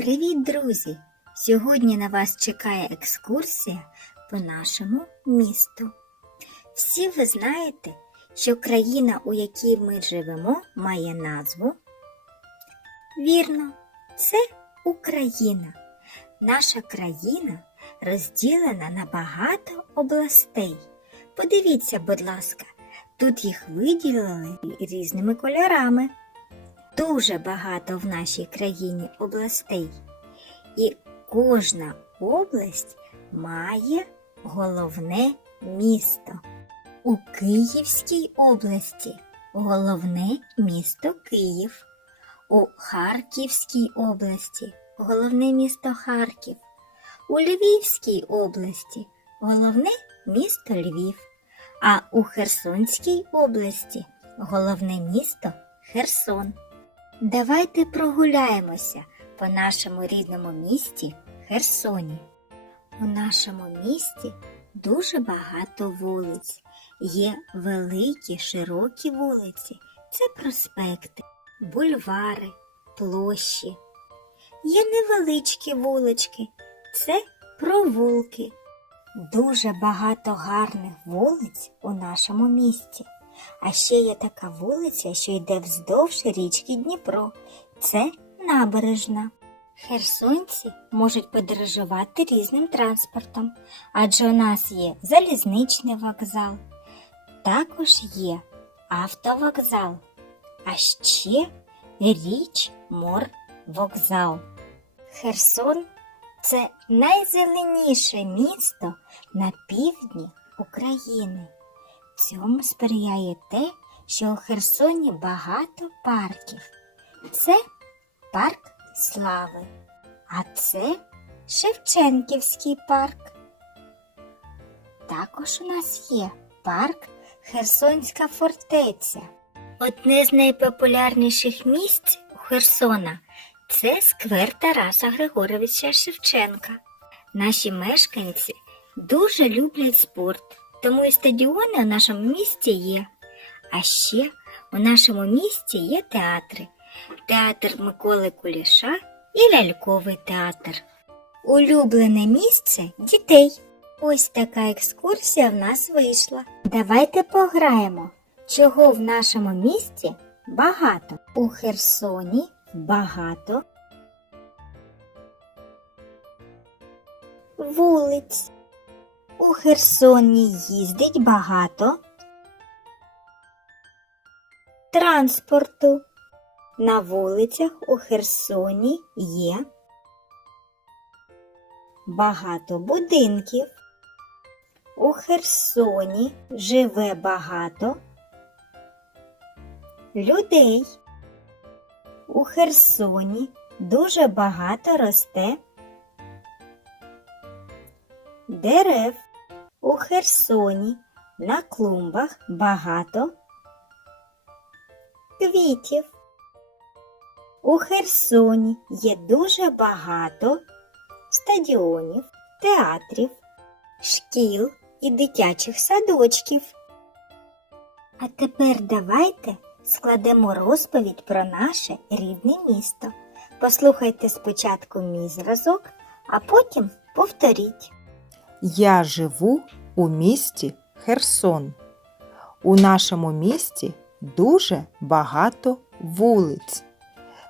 Привіт, друзі! Сьогодні на вас чекає екскурсія по нашому місту. Всі ви знаєте, що країна, у якій ми живемо, має назву. Вірно, це Україна. Наша країна розділена на багато областей. Подивіться, будь ласка, тут їх виділили різними кольорами. Дуже багато в нашій країні областей, і кожна область має головне місто. У Київській області головне місто Київ, у Харківській області головне місто Харків, у Львівській області головне місто Львів, а у Херсонській області головне місто Херсон. Давайте прогуляємося по нашому рідному місті Херсоні. У нашому місті дуже багато вулиць. Є великі широкі вулиці. Це проспекти, бульвари, площі. Є невеличкі вулички, це провулки. Дуже багато гарних вулиць у нашому місті. А ще є така вулиця, що йде вздовж річки Дніпро. Це набережна. Херсонці можуть подорожувати різним транспортом, адже у нас є залізничний вокзал, також є автовокзал, а ще річ мор вокзал. Херсон це найзеленіше місто на півдні України. Цьому сприяє те, що у Херсоні багато парків. Це парк слави, а це Шевченківський парк. Також у нас є парк Херсонська фортеця. Одне з найпопулярніших місць у Херсона це сквер Тараса Григоровича Шевченка. Наші мешканці дуже люблять спорт, тому і стадіони у нашому місті є. А ще у нашому місті є театри. Театр Миколи Куліша і ляльковий театр. Улюблене місце дітей. Ось така екскурсія в нас вийшла. Давайте пограємо, чого в нашому місті багато. У Херсоні багато вулиць. У Херсоні їздить багато транспорту. На вулицях у Херсоні є багато будинків. У Херсоні живе багато людей. У Херсоні дуже багато росте дерев. У Херсоні на клумбах багато квітів. У Херсоні є дуже багато стадіонів, театрів, шкіл і дитячих садочків. А тепер давайте складемо розповідь про наше рідне місто. Послухайте спочатку мій зразок, а потім повторіть. Я живу у місті Херсон. У нашому місті дуже багато вулиць.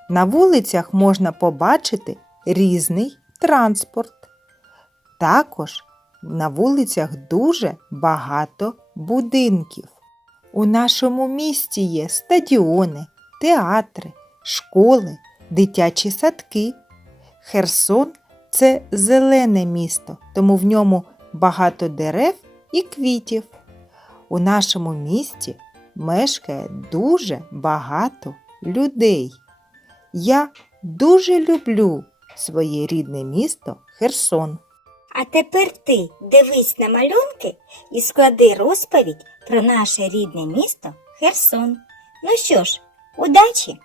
На вулицях можна побачити різний транспорт. Також на вулицях дуже багато будинків. У нашому місті є стадіони, театри, школи, дитячі садки. Херсон це зелене місто, тому в ньому багато дерев і квітів. У нашому місті мешкає дуже багато людей. Я дуже люблю своє рідне місто Херсон. А тепер ти дивись на малюнки і склади розповідь про наше рідне місто Херсон. Ну що ж, удачі!